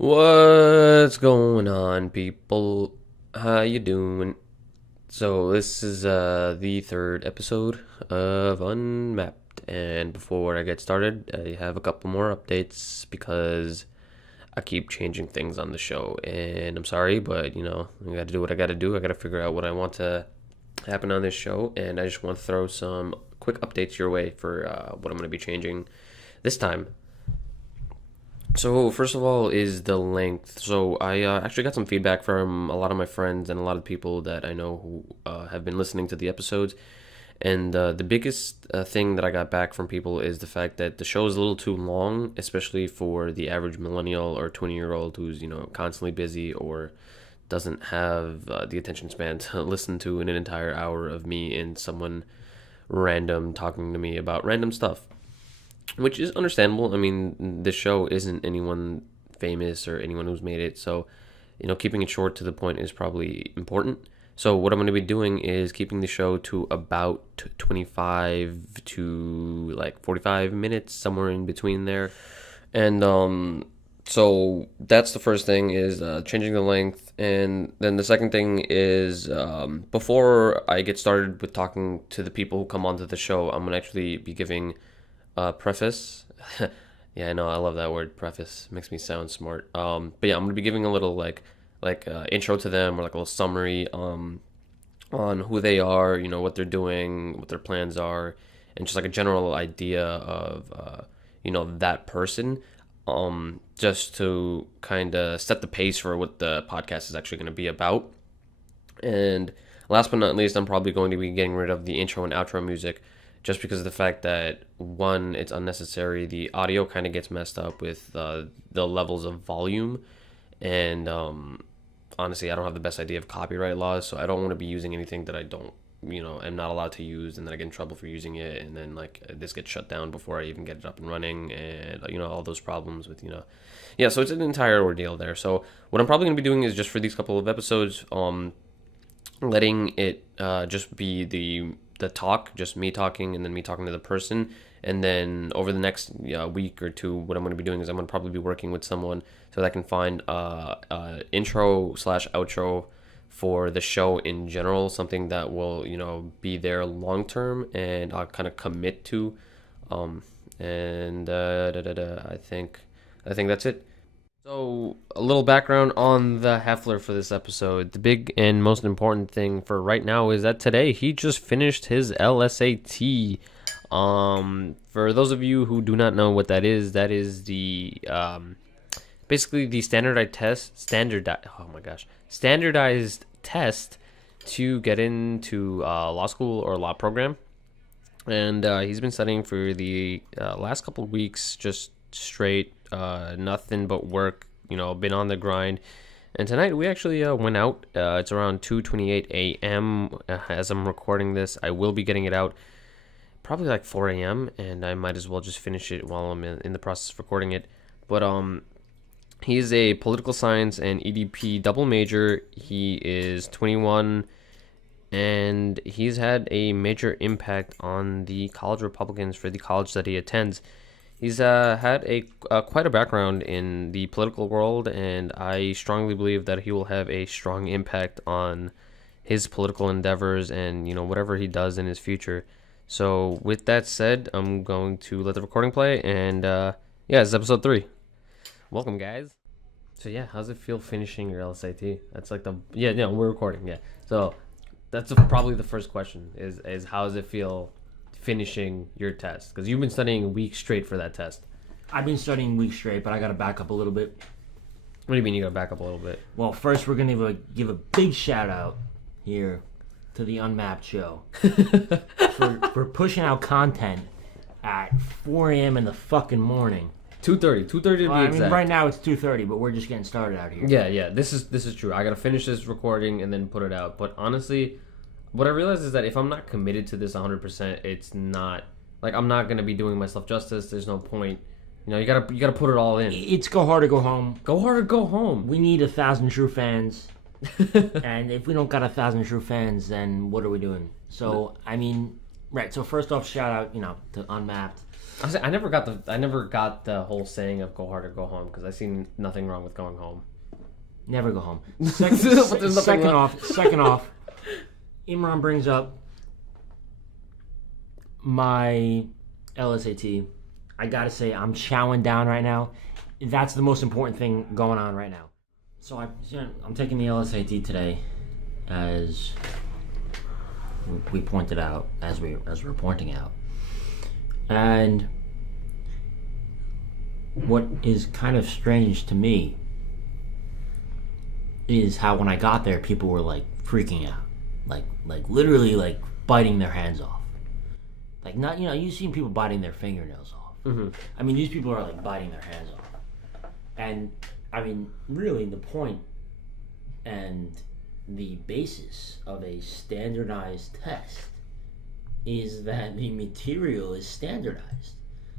What's going on, people? How you doing? So this is the third episode of Unmapped, and before I get started, I have a couple more updates because I keep changing things on the show, and I'm sorry, but I got to do what I got to do. I got to figure out what I want to happen on this show, and I just want to throw some quick updates your way for what I'm going to be changing this time. So first of all is the length. So I actually got some feedback from a lot of my friends and a lot of people that I know who have been listening to the episodes. And the biggest thing that I got back from people is the fact that the show is a little too long, especially for the average millennial or 20-year-old who's constantly busy or doesn't have the attention span to listen to an entire hour of me and someone random talking to me about random stuff, which is understandable. I mean, this show isn't anyone famous or anyone who's made it, so keeping it short to the point is probably important. So what I'm going to be doing is keeping the show to about 25 to like 45 minutes, somewhere in between there. And so that's the first thing is changing the length, and then the second thing is before I get started with talking to the people who come onto the show, I'm going to actually be giving preface. Yeah, I know, I love that word, preface. Makes me sound smart. But yeah, I'm gonna be giving a little intro to them, or like a little summary on who they are, what they're doing, what their plans are, and just like a general idea of that person. Just to kind of set the pace for what the podcast is actually going to be about. And last but not least, I'm probably going to be getting rid of the intro and outro music, just because of the fact that, one, it's unnecessary. The audio kind of gets messed up with the levels of volume, and honestly, I don't have the best idea of copyright laws, so I don't want to be using anything that I don't, am not allowed to use, and then I get in trouble for using it, and then this gets shut down before I even get it up and running, and all those problems with yeah. So it's an entire ordeal there. So what I'm probably gonna be doing is, just for these couple of episodes, letting it just be the talk, just me talking, and then me talking to the person. And then over the next week or two, what I'm going to be doing is I'm going to probably be working with someone so that I can find intro slash outro for the show in general, something that will be there long term and I'll kind of commit to. I think that's it. So, a little background on the Hefler for this episode. The big and most important thing for right now is that today he just finished his LSAT. For those of you who do not know what that is the basically the standardized test to get into law school or law program. And he's been studying for the last couple of weeks, just straight, nothing but work, been on the grind. And tonight we actually went out. It's around 2:28 a.m. As I'm recording this. I will be getting it out probably like 4 a.m. and I might as well just finish it while I'm in the process of recording it. But he's a political science and EDP double major. He is 21, and he's had a major impact on the college Republicans for the college that he attends. He's had quite a background in the political world, and I strongly believe that he will have a strong impact on his political endeavors and whatever he does in his future. So with that said, I'm going to let the recording play, and yeah, it's episode 3. Welcome, guys. So yeah, how's it feel finishing your LSAT? That's like we're recording. Yeah, so that's probably the first question is how does it feel finishing your test? Because you've been studying a week straight for that test. I've been studying weeks straight, but I got to back up a little bit. What do you mean you got to back up a little bit? Well, first we're going to give a big shout out here to the Unmapped show for pushing out content at 4 a.m. in the fucking morning. 2:30 to be exact. I mean, right now it's 2:30, but we're just getting started out here. Yeah, this is true. I got to finish this recording and then put it out. But honestly, what I realized is that if I'm not committed to this 100%, it's not like I'm not gonna be doing myself justice. There's no point. You gotta put it all in. It's go hard or go home. Go hard or go home. We need 1,000 true fans, and if we don't got 1,000 true fans, then what are we doing? So I mean, right. So first off, shout out to Unmapped. I never got the whole saying of go hard or go home because I see nothing wrong with going home. Never go home. Second off, Imran brings up my LSAT. I gotta say, I'm chowing down right now. That's the most important thing going on right now. So I'm taking the LSAT today, as we pointed out, as we're pointing out. And what is kind of strange to me is how when I got there, people were like freaking out, like literally like biting their hands off. Like not, you've seen people biting their fingernails off. Mm-hmm. I mean, these people are like biting their hands off. And I mean, really, the point and the basis of a standardized test is that the material is standardized.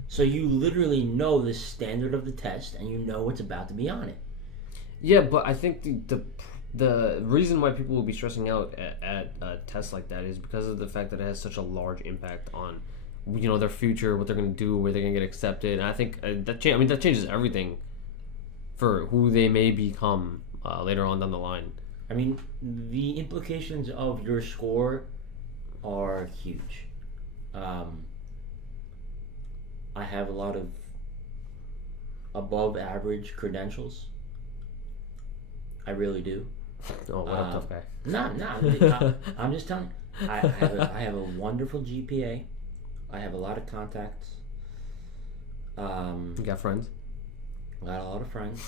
So you literally know the standard of the test and you know what's about to be on it. Yeah, but I think the reason why people will be stressing out at a test like that is because of the fact that it has such a large impact on, their future, what they're going to do, where they're going to get accepted. And I think that changes everything for who they may become later on down the line. I mean, the implications of your score are huge. I have a lot of above average credentials. I really do. Oh, what a tough guy. No, I'm just telling you. I have a wonderful GPA. I have a lot of contacts. You got friends? I got a lot of friends.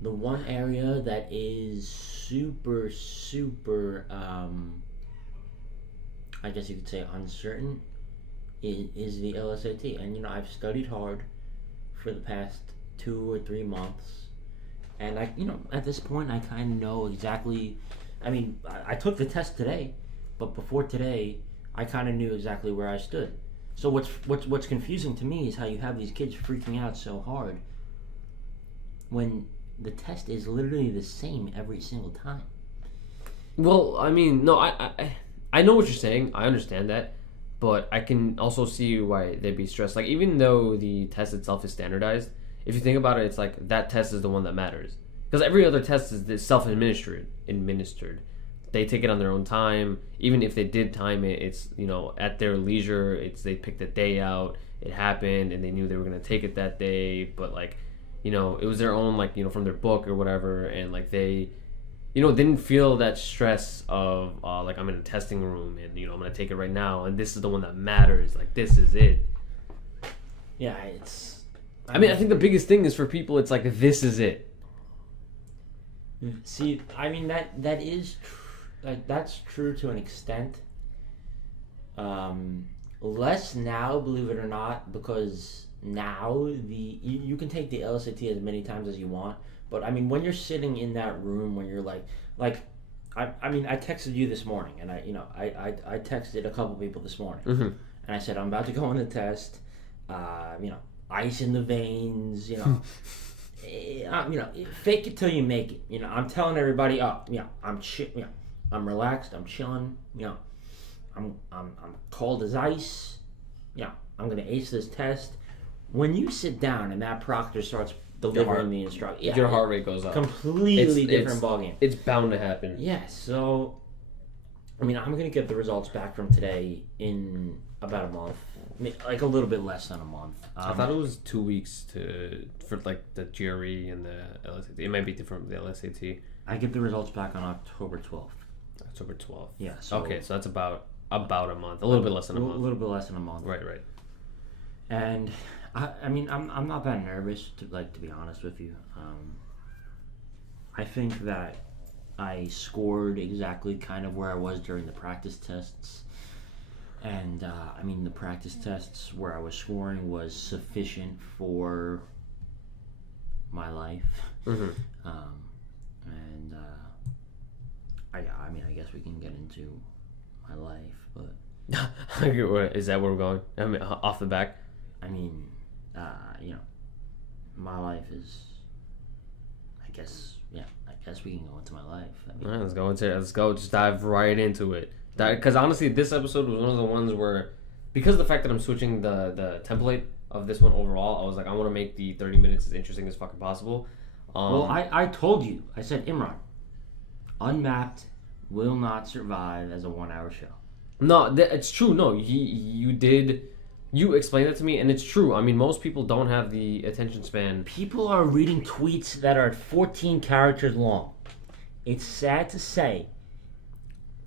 The one area that is super, I guess you could say uncertain, is the LSAT. And, I've studied hard for the past 2 or 3 months. And, at this point, I kind of know exactly. I mean, I took the test today, but before today, I kind of knew exactly where I stood. So what's confusing to me is how you have these kids freaking out so hard when the test is literally the same every single time. Well, I mean, no, I know what you're saying. I understand that. But I can also see why they'd be stressed. Like, even though the test itself is standardized, if you think about it, it's like that test is the one that matters. Because every other test is self-administered. They take it on their own time. Even if they did time it, it's, at their leisure. They picked a day out. It happened, and they knew they were going to take it that day. But, like, it was their own, like, from their book or whatever. And, like, they, didn't feel that stress of, like, I'm in a testing room and, I'm going to take it right now. And this is the one that matters. Like, this is it. Yeah, it's... I think the biggest thing is for people, it's like, this is it. See, I mean, that is... that's true to an extent. Less now, believe it or not, because now you can take the LSAT as many times as you want. But I mean, when you're sitting in that room, when you're like I texted you this morning, and I texted a couple people this morning, mm-hmm. and I said I'm about to go on the test. Ice in the veins, fake it till you make it. I'm telling everybody, I'm relaxed, I'm chilling, I'm cold as ice, I'm gonna ace this test. When you sit down and that proctor starts delivering the instruction, your heart rate goes up. Completely different ballgame. It's bound to happen. Yeah, so I'm gonna get the results back from today in about a month. Like a little bit less than a month. I thought it was 2 weeks for like the GRE and the LSAT. It might be different with the LSAT. I get the results back on October 12th. October 12th. Yeah. So okay, so that's about a month. A little bit less than a month. A little bit less than a month. Right. And I'm not that nervous to be honest with you. I think that I scored exactly kind of where I was during the practice tests. And, the practice tests where I was scoring was sufficient for my life. Mm-hmm. I guess we can get into my life, but... Is that where we're going? Off the back? My life is... I guess we can go into my life. All right, let's go. Just dive right into it. Because honestly, this episode was one of the ones where, because of the fact that I'm switching the template of this one overall. I was like, I want to make the 30 minutes as interesting as fucking possible. Well, I told you. I said, Imran, Unmapped will not survive as a 1 hour show. No, it's true. No, you did. You explained that to me, and it's true. I mean, most people don't have the attention span. People are reading tweets that are 14 characters long. It's sad to say,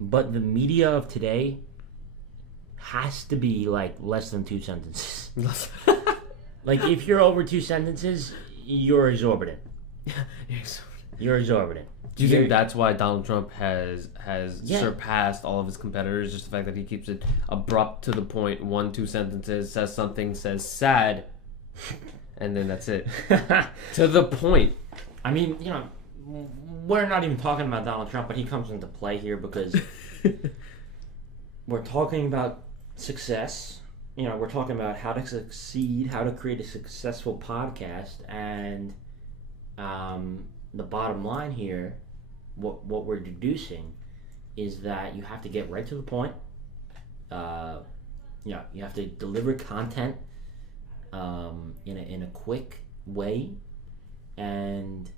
but the media of today has to be like less than 2 sentences. Like, if you're over 2 sentences, you're exorbitant. You're exorbitant. Do you think that's why Donald Trump has surpassed all of his competitors? Just the fact that he keeps it abrupt, to the point, 1-2 sentences, says something, says sad, and then that's it. To the point. I mean, we're not even talking about Donald Trump, but he comes into play here because we're talking about success. We're talking about how to succeed, how to create a successful podcast, and the bottom line here, what we're deducing, is that you have to get right to the point. You have to deliver content in a quick way, and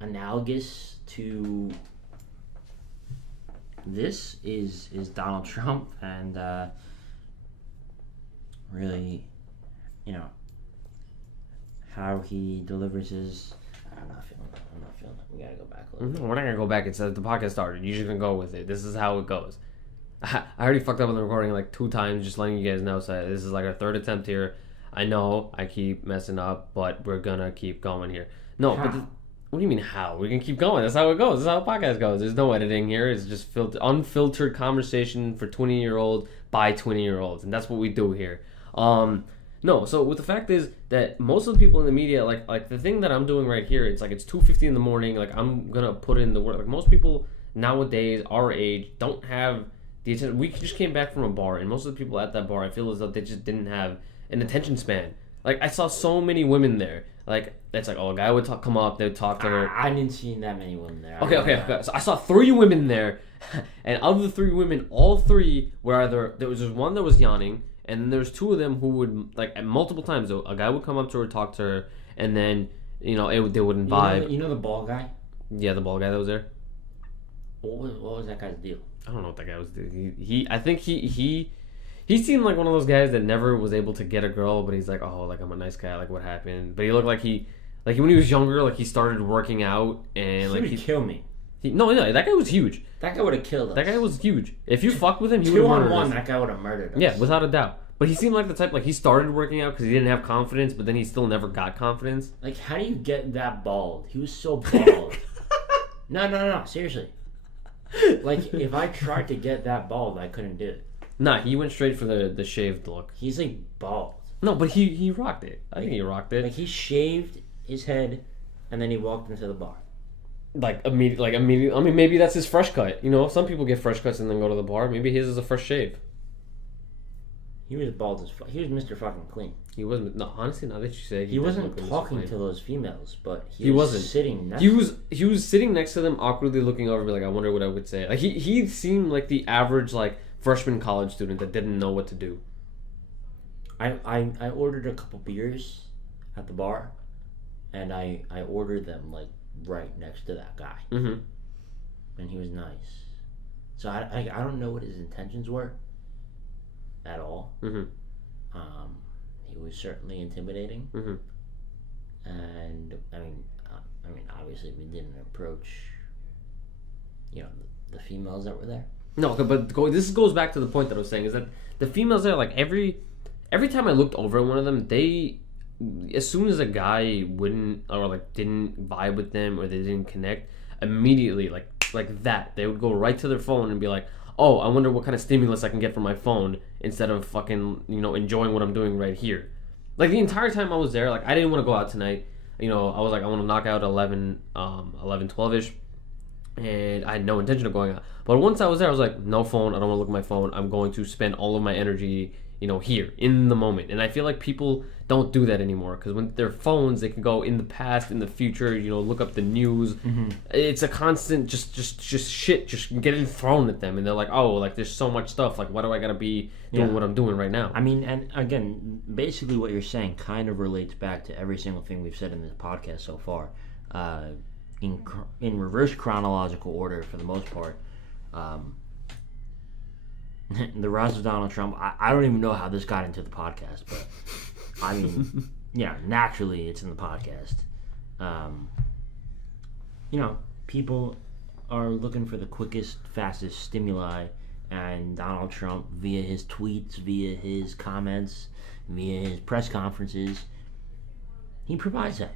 analogous to this is Donald Trump, and really, how he delivers his. I'm not feeling it. We gotta go back a little bit. We're not gonna go back. It's the podcast started. You're just gonna go with it. This is how it goes. I already fucked up on the recording like 2 times, just letting you guys know. So this is like our 3rd attempt here. I know I keep messing up, but we're gonna keep going here. No, how? But what do you mean how? We can keep going. That's how it goes. That's how a podcast goes. There's no editing here. It's just unfiltered conversation for 20-year-olds by 20-year-olds, and that's what we do here. No, so with the fact is that most of the people in the media, like the thing that I'm doing right here, it's like it's 2:50 in the morning. Like, I'm gonna put in the work. Like, most people nowadays, our age, don't have the attention. We just came back from a bar, and most of the people at that bar, I feel as though they just didn't have an attention span. Like, I saw so many women there. Like, it's like, a guy would come up, they would talk to her. I didn't see that many women there. Okay. So I saw 3 women there, and of the 3 women, all 3 were either, there was just one that was yawning, and then there's 2 of them who would, like, at multiple times, a guy would come up to her, talk to her, and then, they wouldn't vibe. You know the bald guy? Yeah, the bald guy that was there. What was that guy's deal? I don't know what that guy was doing. I think he seemed like one of those guys that never was able to get a girl, but he's like, oh, like, I'm a nice guy, like, what happened? But he looked like when he was younger, like, he started working out, and he would kill me. No, that guy was huge. That guy would have killed us. That guy was huge. If you fucked with him, he would have murdered us. 2-on-1, that guy would have murdered us. Yeah, without a doubt. But he seemed like the type, like, he started working out because he didn't have confidence, but then he still never got confidence. Like, how do you get that bald? He was so bald. No, seriously. Like, if I tried to get that bald, I couldn't do it. Nah, he went straight for the shaved look. He's, like, bald. No, but he rocked it. I think he rocked it. Like, he shaved his head, and then he walked into the bar. Like, immediately. I mean, maybe that's his fresh cut. Some people get fresh cuts and then go to the bar. Maybe his is a fresh shave. He was bald as fuck. He was Mr. Fucking Clean. He wasn't. No, honestly, now that you say he wasn't talking to those females, but he wasn't sitting next. He was sitting next to them, awkwardly looking over, like, I wonder what I would say. Like, he seemed like the average, like, freshman college student that didn't know what to do. I ordered a couple beers at the bar, and I ordered them, like, right next to that guy. Mm-hmm. And he was nice. So I don't know what his intentions were at all. Mm-hmm. He was certainly intimidating. Mm-hmm. And I mean, obviously we didn't approach, the females that were there. No, but this goes back to the point that I was saying, is that the females there, like, every time I looked over at one of them, as soon as a guy wouldn't, or like didn't vibe with them, or they didn't connect, immediately, like that, they would go right to their phone and be like, oh, I wonder what kind of stimulus I can get from my phone, instead of fucking, enjoying what I'm doing right here. Like, the entire time I was there, like, I didn't want to go out tonight. I was like, I want to knock out 11, 12-ish, and I had no intention of going out. But once I was there, I was like, no phone, I don't want to look at my phone. I'm going to spend all of my energy, here in the moment. And I feel like people don't do that anymore because when their phones, they can go in the past, in the future, look up the news. It's a constant just shit just getting thrown at them, and they're like, oh, like there's so much stuff, like why do I gotta be doing what I'm doing right now? I mean, and again, basically what you're saying kind of relates back to every single thing we've said in this podcast so far, in reverse chronological order for the most part. The rise of Donald Trump, I don't even know how this got into the podcast, but I mean, naturally it's in the podcast. People are looking for the quickest, fastest stimuli, and Donald Trump, via his tweets, via his comments, via his press conferences, he provides that.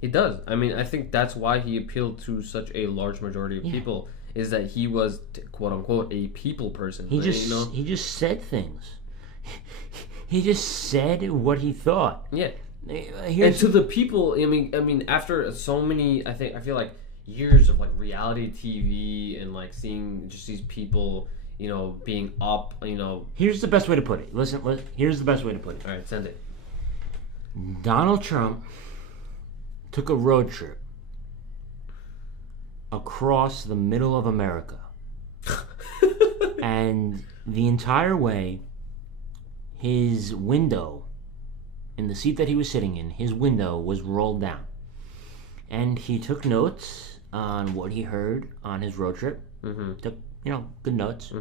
He does. I mean, I think that's why he appealed to such a large majority of people, is that he was, quote unquote, a people person. He just said things. He just said what he thought. Yeah. And to the people, I mean, after so many, I feel like years of like reality TV and like seeing just these people, being up, Here's the best way to put it. Listen. Here's the best way to put it. All right, send it. Donald Trump took a road trip across the middle of America. And the entire way, his window, in the seat that he was sitting in, his window was rolled down. And he took notes on what he heard on his road trip. Took, good notes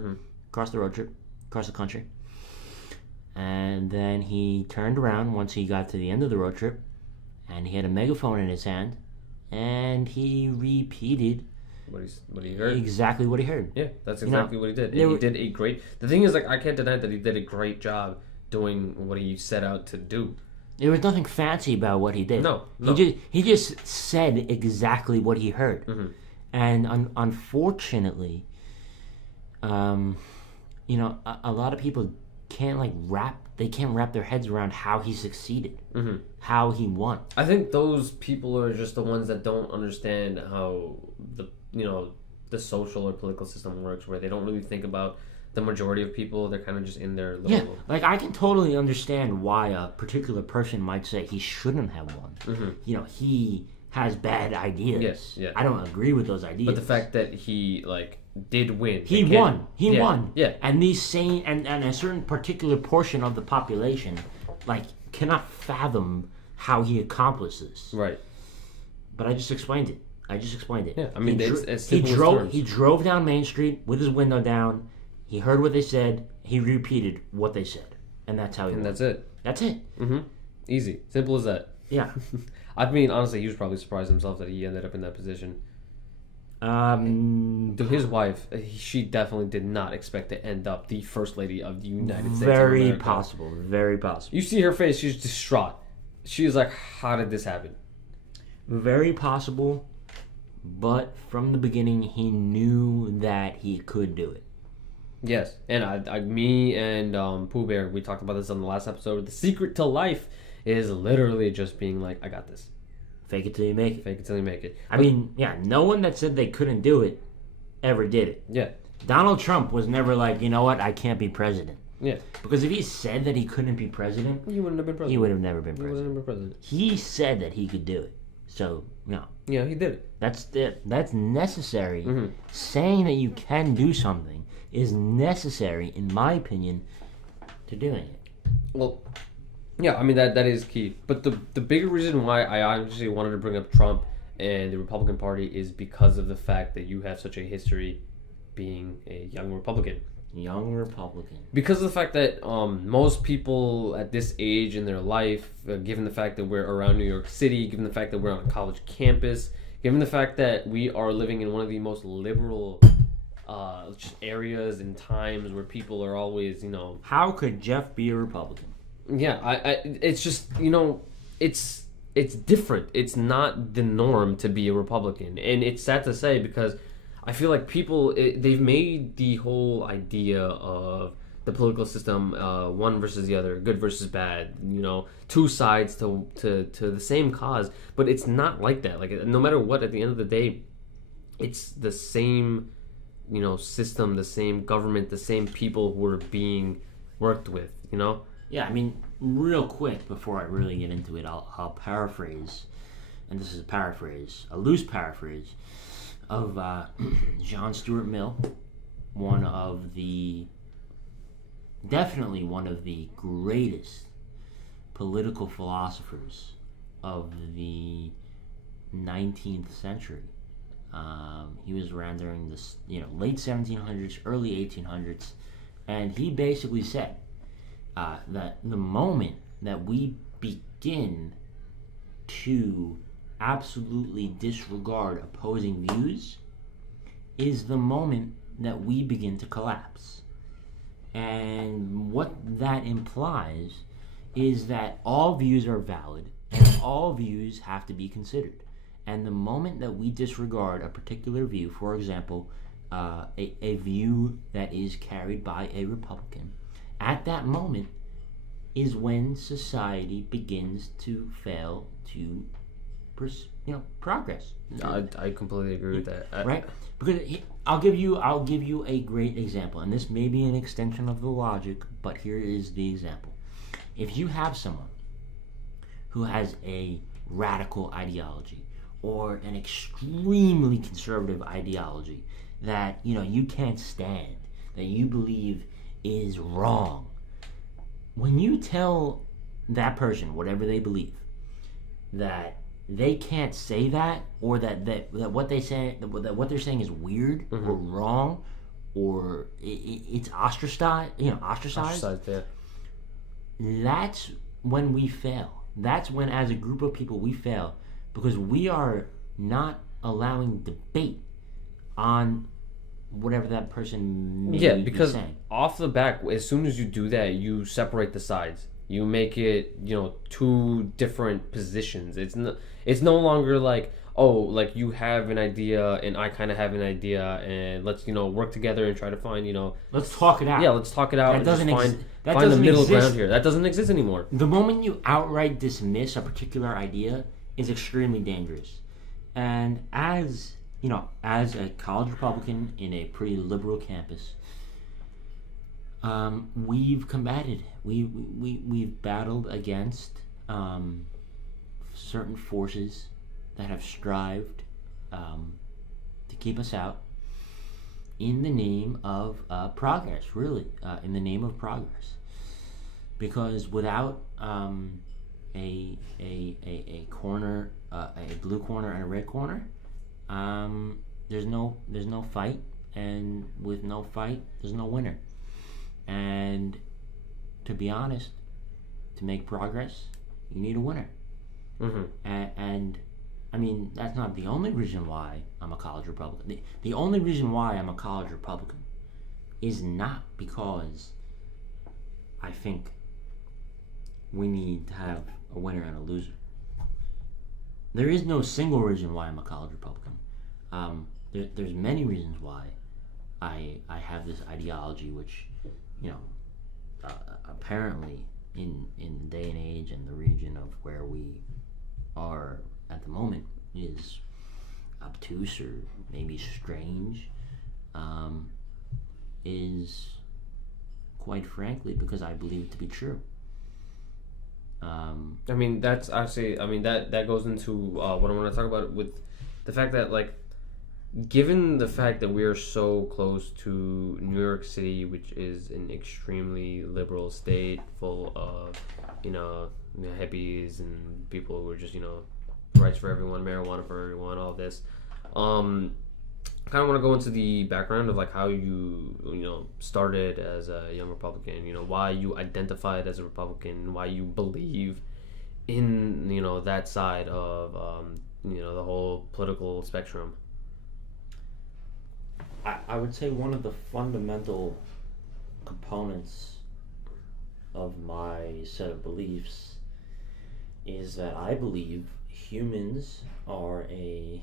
across the road trip, across the country. And then he turned around once he got to the end of the road trip, and he had a megaphone in his hand, and he repeated what he heard. Exactly what he heard. Yeah, that's exactly what he did. And he did a great... The thing is, like, I can't deny that he did a great job doing what he set out to do. There was nothing fancy about what he did. No. He just said exactly what he heard. And unfortunately, a lot of people can't wrap their heads around how he succeeded, how he won. I think those people are just the ones that don't understand how the social or political system works, where they don't really think about the majority of people. They're kind of just in their little... like I can totally understand why a particular person might say he shouldn't have won. He has bad ideas. Yes, yeah. I don't agree with those ideas. But the fact that he did win. He won. He won. Yeah. And these same and a certain particular portion of the population cannot fathom how he accomplished this. Right. But I just explained it. Yeah. I mean, it's simple. He drove down Main Street with his window down. He heard what they said. He repeated what they said. And that's how he won. And that's it. That's it. Easy. Simple as that. Yeah. I mean, honestly, he was probably surprised himself that he ended up in that position. To his wife, she definitely did not expect to end up the First Lady of the United States of America. Very possible. Very possible. You see her face, she's distraught. She's like, how did this happen? Very possible, but from the beginning, he knew that he could do it. Yes, and me and Pooh Bear, we talked about this on the last episode. The secret to life is literally just being like, I got this. Fake it till you make it. Fake it till you make it. I mean, no one that said they couldn't do it ever did it. Yeah. Donald Trump was never like, you know what, I can't be president. Yeah. Because if he said that he couldn't be president, he wouldn't have been president. He would have never been president. He said that he could do it. So, Yeah, he did it. That's necessary. Saying that you can do something is necessary, in my opinion, to doing it. Well, yeah, I mean, that is key. But the bigger reason why I obviously wanted to bring up Trump and the Republican Party is because of the fact that you have such a history being a young Republican. Because of the fact that most people at this age in their life, given the fact that we're around New York City, given the fact that we're on a college campus, given the fact that we are living in one of the most liberal just areas and times where people are always, How could Jeff be a Republican? Yeah, it's just, it's different. It's not the norm to be a Republican. And it's sad to say because I feel like people, they've made the whole idea of the political system one versus the other, good versus bad, two sides to the same cause. But it's not like that. Like, no matter what, at the end of the day, it's the same, system, the same government, the same people who are being worked with, Yeah, I mean, real quick before I really get into it, I'll paraphrase, and this is a paraphrase, a loose paraphrase of John Stuart Mill, one of the definitely one of the greatest political philosophers of the 19th century. He was around during this, late 1700s, early 1800s, and he basically said that the moment that we begin to absolutely disregard opposing views is the moment that we begin to collapse. And what that implies is that all views are valid and all views have to be considered. And the moment that we disregard a particular view, for example, a view that is carried by a Republican, at that moment is when society begins to fail to progress. I completely agree with that. Right? Because I'll give you a great example, and this may be an extension of the logic, but here is the example. If you have someone who has a radical ideology or an extremely conservative ideology that you can't stand, that you believe is wrong, when you tell that person, whatever they believe, that they can't say that, or that what they say, that what they're saying is weird or wrong, or it's ostracized. Yeah. That's when we fail. That's when, as a group of people, we fail because we are not allowing debate on whatever that person may be saying. Off the back, as soon as you do that, you separate the sides. You make it, two different positions. It's no longer like, like you have an idea and I kind of have an idea, and let's work together and try to find let's talk it out. Yeah, let's talk it out. That doesn't find the middle ground here. That doesn't exist anymore. The moment you outright dismiss a particular idea is extremely dangerous. And as a college Republican in a pretty liberal campus, we've combated. We've battled against certain forces that have strived to keep us out in the name of progress. Really, in the name of progress, because without a corner, a blue corner and a red corner, there's no fight, and with no fight, there's no winner. And to be honest, to make progress, you need a winner. And I mean, that's not the only reason why I'm a college Republican. The only reason why I'm a college Republican is not because I think we need to have a winner and a loser. There is no single reason why I'm a college Republican. There's many reasons why I have this ideology, which apparently in the day and age and the region of where we are at the moment is obtuse or maybe strange, is quite frankly because I believe it to be true. I mean, that's actually, that goes into what I want to talk about with the fact that, given the fact that we are so close to New York City, which is an extremely liberal state full of, hippies and people who are just, rights for everyone, marijuana for everyone, all this. Kind of want to go into the background of how you started as a young Republican, why you identified as a Republican, why you believe in that side of the whole political spectrum. I would say one of the fundamental components of my set of beliefs is that I believe humans are a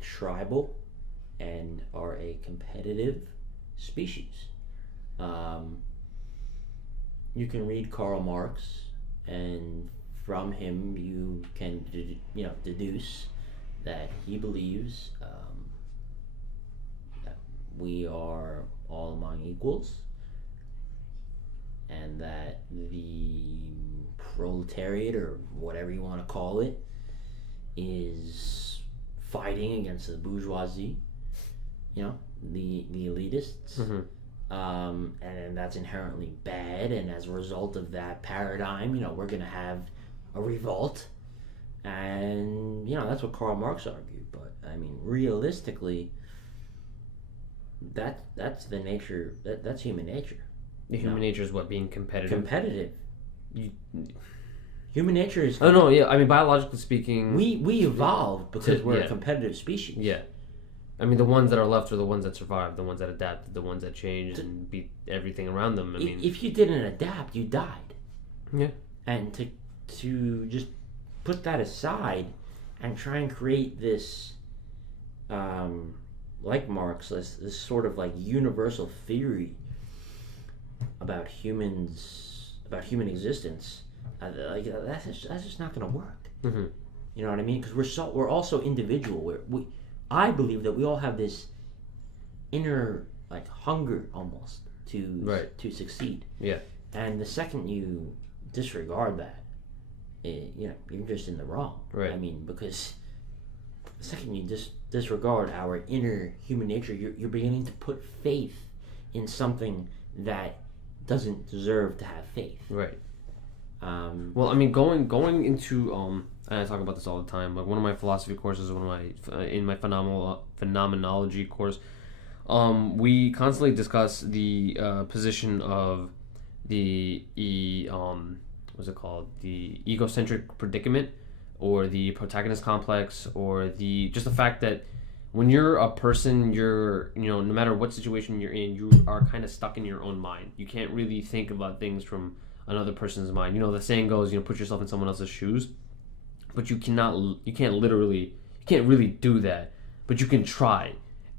tribal and are a competitive species. You can read Karl Marx, and from him you can deduce that he believes that we are all among equals, and that the proletariat, or whatever you want to call it, is fighting against the bourgeoisie, the elitists. And that's inherently bad, and as a result of that paradigm, we're going to have a revolt. And that's what Karl Marx argued. But I mean, realistically, that's the nature. That's human nature. The human nature is what, being competitive. Human nature is. Oh no, yeah. I mean, biologically speaking, we evolved because we're a competitive species. Yeah. I mean, the ones that are left are the ones that survived, the ones that adapted, the ones that changed and beat everything around them. I mean, if you didn't adapt, you died. Yeah. And to just put that aside and try and create this, like Marx, this sort of like universal theory about human existence, that's just not going to work. Mm-hmm. You know what I mean? Because we're also individual. I believe that we all have this inner like hunger almost to succeed. Yeah. And the second you disregard that, you're just in the wrong. Right. I mean, because the second you disregard our inner human nature, you're beginning to put faith in something that doesn't deserve to have faith. Right. Well, I mean, going into and I talk about this all the time. Like one of my philosophy courses, in my phenomenology course, we constantly discuss the position of the what's it called? The egocentric predicament, or the protagonist complex, or just the fact that when you're a person, you're no matter what situation you're in, you are kind of stuck in your own mind. You can't really think about things from another person's mind. The saying goes, put yourself in someone else's shoes. But you can't really do that, but you can try.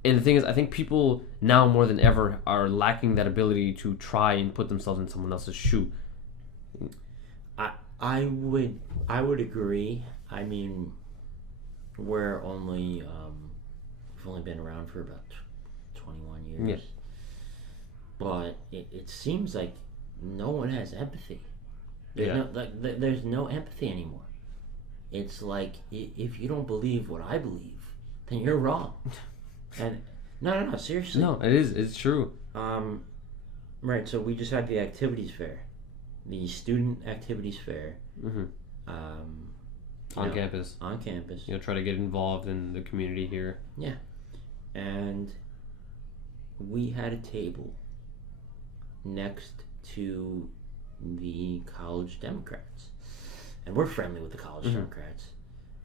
And the thing is, I think people now more than ever are lacking that ability to try and put themselves in someone else's shoe. I would agree. I mean, we've only been around for about 21 years. Yeah. But it seems like no one has empathy. There's no empathy anymore. It's like, if you don't believe what I believe, then you're wrong. And no, seriously. No, it's true. Right. So we just had the activities fair, the student activities fair. Mm-hmm. On campus. On campus. Try to get involved in the community here. Yeah. And we had a table next to the college Democrats. And we're friendly with the college Democrats,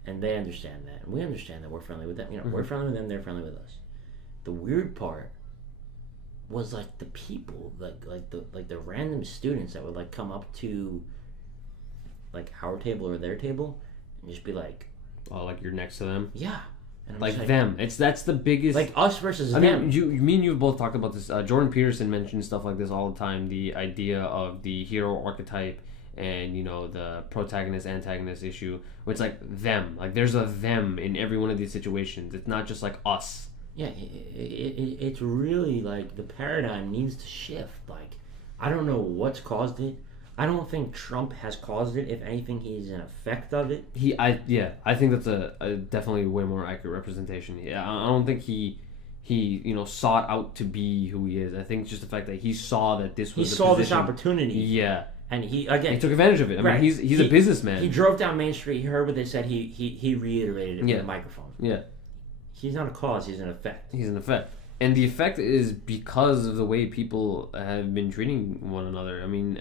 and they understand that, and we understand that we're friendly with them. We're friendly with them; they're friendly with us. The weird part was like the people, like the random students that would like come up to like our table or their table and just be like, "Oh, like you're next to them." Yeah, and like them. That's the biggest. Like us versus them. I mean, me and you both talked about this. Jordan Peterson mentioned stuff like this all the time. The idea of the hero archetype. And the protagonist antagonist issue, where it's like them, like there's a them in every one of these situations. It's not just like us. Yeah, it's really like the paradigm needs to shift. Like, I don't know what's caused it. I don't think Trump has caused it. If anything, he's an effect of it. I think that's a definitely way more accurate representation. Yeah, I don't think he sought out to be who he is. I think it's just the fact that he saw that this was this opportunity. Yeah. And he took advantage of it. I mean, he's a businessman. He drove down Main Street. He heard what they said. He reiterated it with the microphone. Yeah. He's not a cause. He's an effect. He's an effect. And the effect is because of the way people have been treating one another. I mean,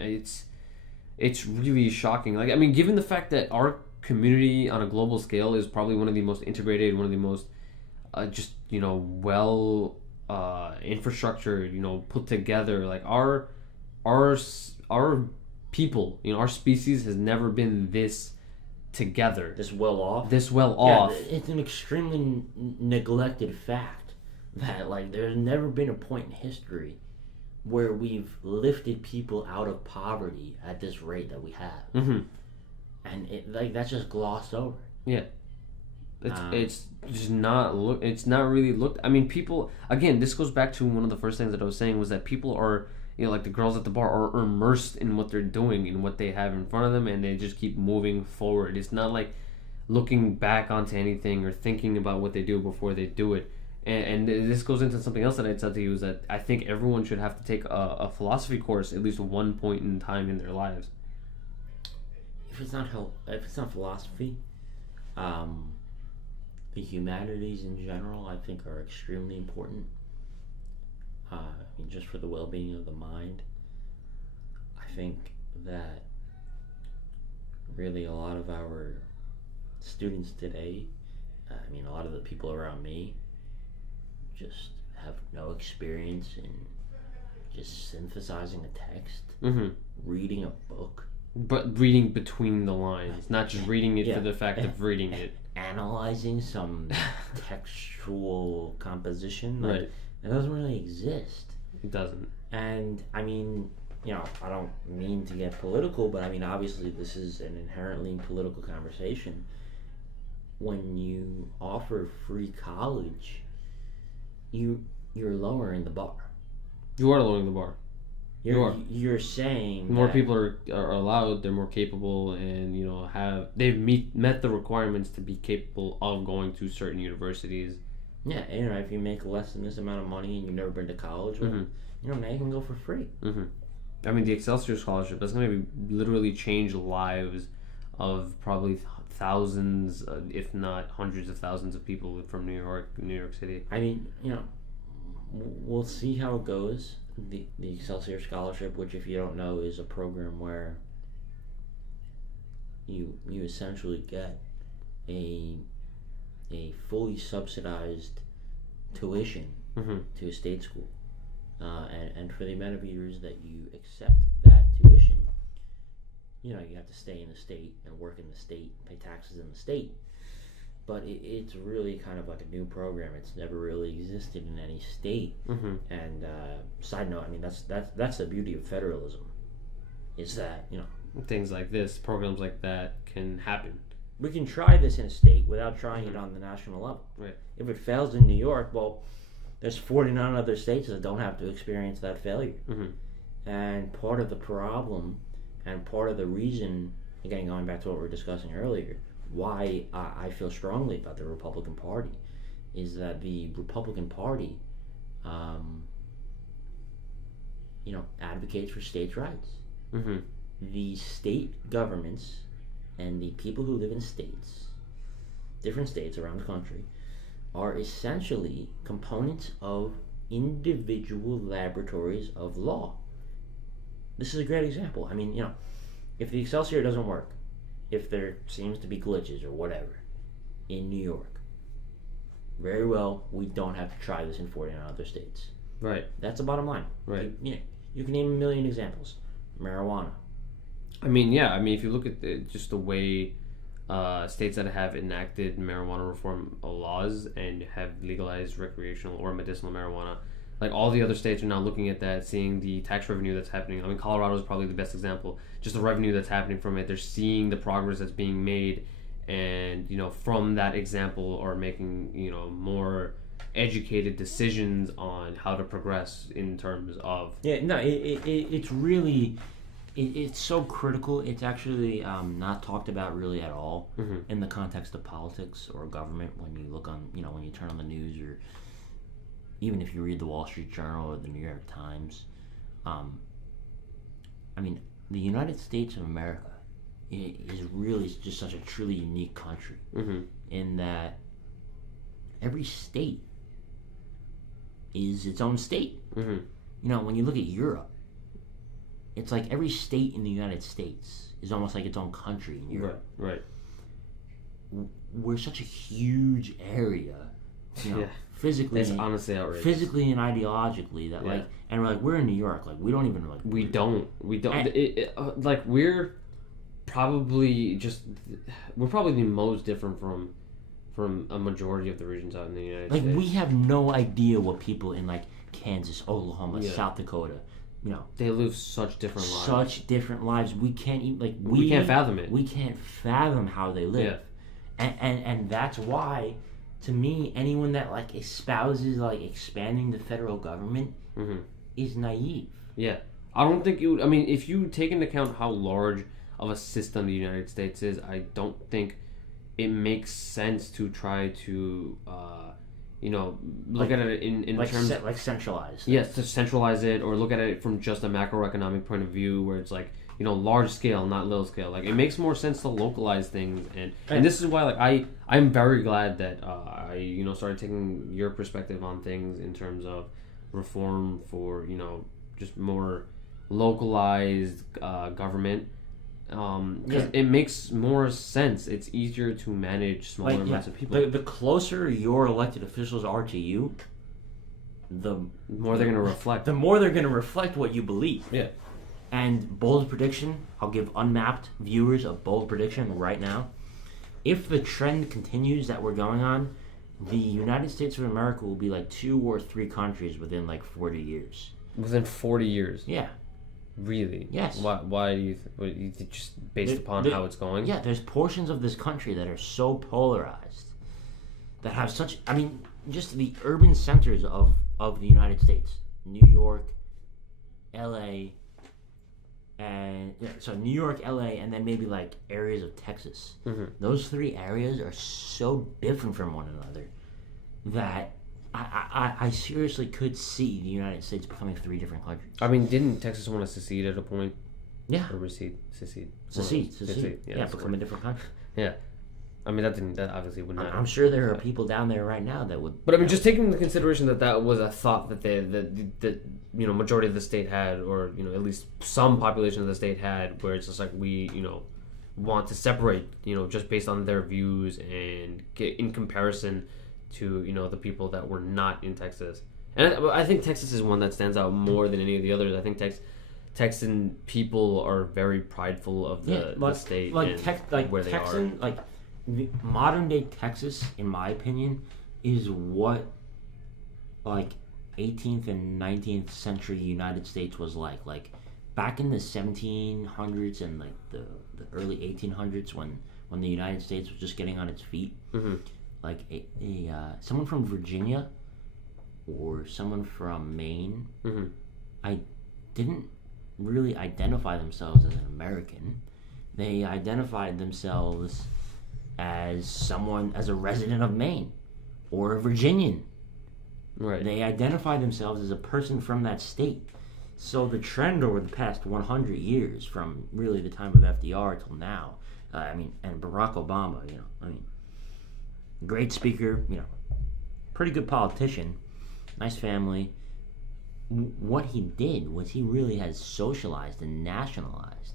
it's really shocking. Like, I mean, given the fact that our community on a global scale is probably one of the most integrated, one of the most well infrastructure, put together. Like our people, our species has never been this together, this well off. It's an extremely neglected fact that like there's never been a point in history where we've lifted people out of poverty at this rate that we have. Mm-hmm. And that's just glossed over. Yeah. It's just not really looked. I mean, people, again, this goes back to one of the first things that I was saying, was that people are like the girls at the bar are immersed in what they're doing and what they have in front of them, and they just keep moving forward. It's not like looking back onto anything or thinking about what they do before they do it. And this goes into something else that I said to you, is that I think everyone should have to take a philosophy course at least one point in time in their lives. If it's not philosophy, the humanities in general, I think, are extremely important. Just for the well-being of the mind. I think that really a lot of our students today, a lot of the people around me, just have no experience in just synthesizing a text, reading a book. But reading between the lines, not just reading it for the fact of reading it. Analyzing some textual composition. Right. It doesn't really exist. It doesn't. And, I don't mean to get political, but, obviously this is an inherently political conversation. When you offer free college, you're lowering the bar. You are lowering the bar. You're saying more people are allowed, they're more capable, and they've met the requirements to be capable of going to certain universities. Yeah, if you make less than this amount of money and you've never been to college, now you can go for free. The Excelsior Scholarship, that's going to literally change lives of probably thousands, if not hundreds of thousands of people from New York City. We'll see how it goes. The Excelsior Scholarship, which, if you don't know, is a program where you essentially get a fully subsidized tuition to a state school, and for the amount of years that you accept that tuition, you have to stay in the state and work in the state, pay taxes in the state. But it's really kind of like a new program. It's never really existed in any state. And side note, that's the beauty of federalism, is that things like this, programs like that can happen. We can try this in a state without trying it on the national level. Right. If it fails in New York, well, there's 49 other states that don't have to experience that failure. And part of the problem and part of the reason, again, going back to what we were discussing earlier, why I feel strongly about the Republican Party is that the Republican Party, advocates for states' rights. The state governments and the people who live in states, different states around the country, are essentially components of individual laboratories of law. This is a great example. If the Excelsior doesn't work, if there seems to be glitches or whatever in New York, very well, we don't have to try this in 49 other states. Right. That's the bottom line. Right. You can name a million examples. Marijuana. If you look at just the way states that have enacted marijuana reform laws and have legalized recreational or medicinal marijuana, like all the other states are now looking at that, seeing the tax revenue that's happening. Colorado is probably the best example. Just the revenue that's happening from it. They're seeing the progress that's being made, and from that example are making more educated decisions on how to progress in terms of. It's really. It's so critical. It's actually not talked about really at all in the context of politics or government. When you look on, when you turn on the news, or even if you read the Wall Street Journal or the New York Times, the United States of America is really just such a truly unique country in that every state is its own state. When you look at Europe, it's like every state in the United States is almost like its own country in Europe. Right. We're such a huge area, physically. It's honestly outrageous. Physically and ideologically, that and we're in New York, we don't even We don't. We're probably the most different from a majority of the regions out in the United States. We have no idea what people in Kansas, Oklahoma, South Dakota. They live such different lives. We can't even we can't fathom it. We can't fathom how they live, and that's why, to me, anyone that espouses expanding the federal government is naive. Yeah. I don't think it would. I mean, if you take into account how large of a system the United States is, I don't think it makes sense to try to, look at it in like terms like centralized. yes, to centralize it or look at it from just a macroeconomic point of view, where it's like large scale, not little scale. Like it makes more sense to localize things, and this is why I'm very glad that I started taking your perspective on things in terms of reform for just more localized government. Because it makes more sense. It's easier to manage smaller amounts of people. The closer your elected officials are to you, the more they're going to reflect. The more they're going to reflect what you believe. Yeah. And bold prediction, I'll give Unmapped viewers a bold prediction right now. If the trend continues that we're going on, the United States of America will be like 2 or 3 countries within like 40 years. Within 40 years? Yeah. Really? Yes. Why do you just based upon how it's going? Yeah, there's portions of this country that are so polarized, that have such, I mean, just the urban centers of the United States. New York, LA, New York, LA, and then maybe like areas of Texas. Mm-hmm. Those 3 areas are so different from one another that I seriously could see the United States becoming 3 different countries. I mean, didn't Texas want to secede at a point? Yeah. Or recede? Secede. Secede. Yeah, become a different country. Yeah. I mean, that obviously would not. I'm sure there are people down there right now that would. But I mean, just taking into consideration that was a thought that the majority of the state had, or at least some population of the state had, where it's just like we want to separate, just based on their views and get in comparison to the people that were not in Texas. And I think Texas is one that stands out more than any of the others. I think Texan people are very prideful of the state and where they are. Like modern day Texas, in my opinion, is what like 18th and 19th century United States was like. Like back in the 1700s and like the early 1800s when the United States was just getting on its feet. Mm-hmm. Like someone from Virginia or someone from Maine, mm-hmm. I didn't really identify themselves as an American. They identified themselves as a resident of Maine or a Virginian. Right. They identified themselves as a person from that state. So the trend over the past 100 years, from really the time of FDR till now, and Barack Obama, great speaker, pretty good politician, nice family. What he did was he really has socialized and nationalized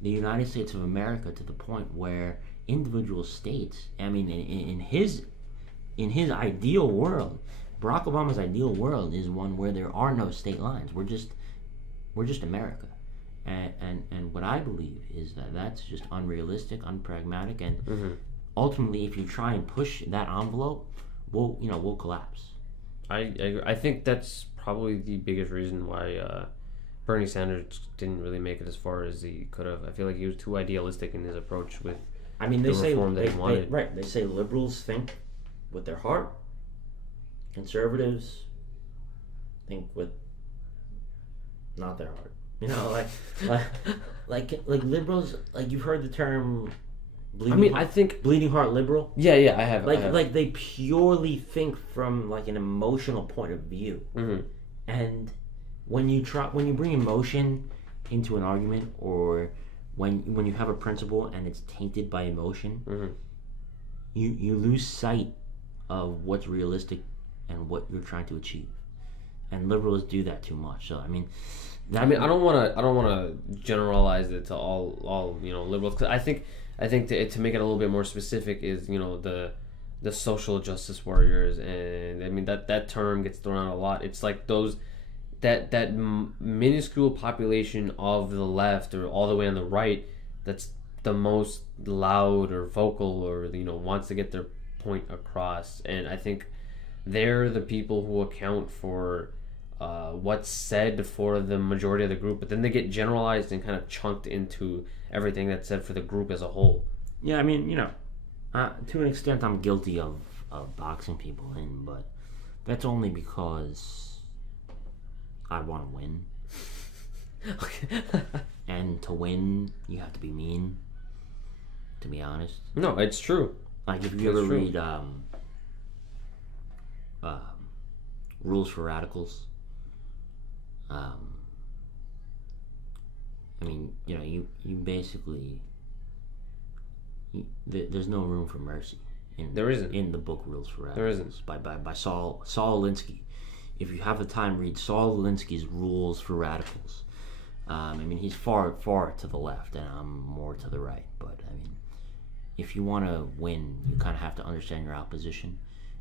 the United States of America to the point where individual states, in his ideal world, Barack Obama's ideal world is one where there are no state lines. We're just America. And what I believe is that that's just unrealistic, unpragmatic, and mm-hmm. ultimately, if you try and push that envelope, we'll collapse. I think that's probably the biggest reason why Bernie Sanders didn't really make it as far as he could have. I feel like he was too idealistic in his approach with they say reform that he wanted. They say liberals think with their heart, conservatives think with not their heart. Like liberals, like you've heard the term. I think bleeding heart liberal. Yeah, I have. Like they purely think from like an emotional point of view, mm-hmm. and when you bring emotion into an argument, or when you have a principle and it's tainted by emotion, mm-hmm. you lose sight of what's realistic and what you're trying to achieve, and liberals do that too much. So I don't want to generalize it to all liberals, because I think to make it a little bit more specific is the social justice warriors, and that term gets thrown out a lot. It's like that minuscule population of the left or all the way on the right that's the most loud or vocal or wants to get their point across, and I think they're the people who account for what's said for the majority of the group, but then they get generalized and kind of chunked into everything that's said for the group as a whole. Yeah, to an extent I'm guilty of boxing people in, but that's only because I want to win. And to win, you have to be mean. To be honest. No, it's true. Like if you ever read Rules for Radicals. I mean, you basically there's no room for mercy. There isn't in the book Rules for Radicals. There isn't. By Saul Alinsky. If you have the time, read Saul Alinsky's Rules for Radicals. I mean, he's far to the left, and I'm more to the right. But I mean, if you want to win, you kind of have to understand your opposition.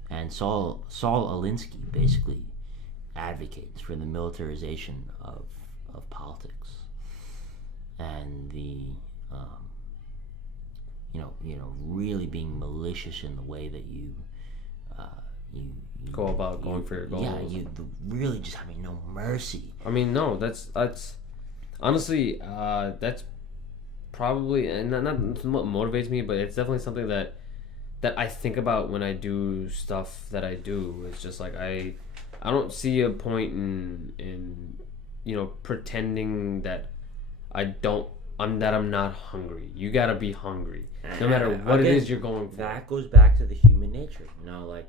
And Saul Alinsky basically advocates for the militarization of politics and the really being malicious in the way that you go about going for your goals. Yeah, you really just having no mercy. I mean, no, that's honestly that's probably, and not what motivates me, but it's definitely something that I think about when I do stuff that I do. It's just like I don't see a point in pretending that I'm not hungry. You gotta be hungry, no matter what it is you're going for. That goes back to the human nature. Like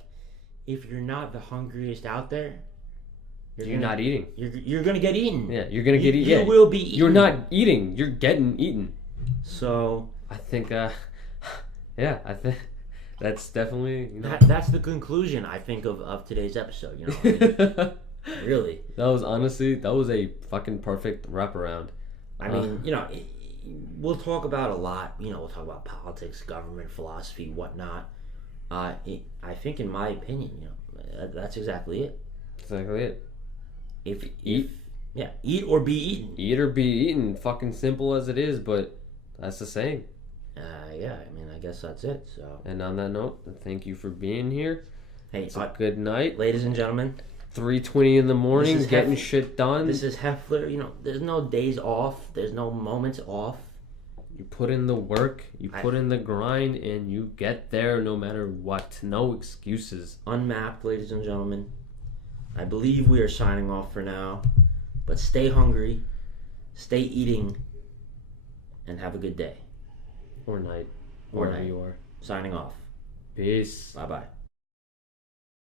if you're not the hungriest out there, you're not eating. You're gonna get eaten. Yeah, you're gonna get eaten. You will be eaten. You're not eating. You're getting eaten. So I think, I think that's definitely that's the conclusion I think of today's episode. Really. That was a fucking perfect wraparound. I mean, we'll talk about a lot. We'll talk about politics, government, philosophy, whatnot. I think, in my opinion, that's exactly it. Exactly it. If eat or be eaten. Eat or be eaten. Fucking simple as it is, but that's the saying. I mean, I guess that's it. So. And on that note, thank you for being here. Hey, it's a good night, ladies and gentlemen. 3:20 in the morning, getting shit done. This is Hefler. There's no days off. There's no moments off. You put in the work, you put in the grind, and you get there no matter what. No excuses. Unmapped, ladies and gentlemen. I believe we are signing off for now. But stay hungry, stay eating, and have a good day. Or night. Or Wherever night. you are. Signing off. Peace. Bye-bye.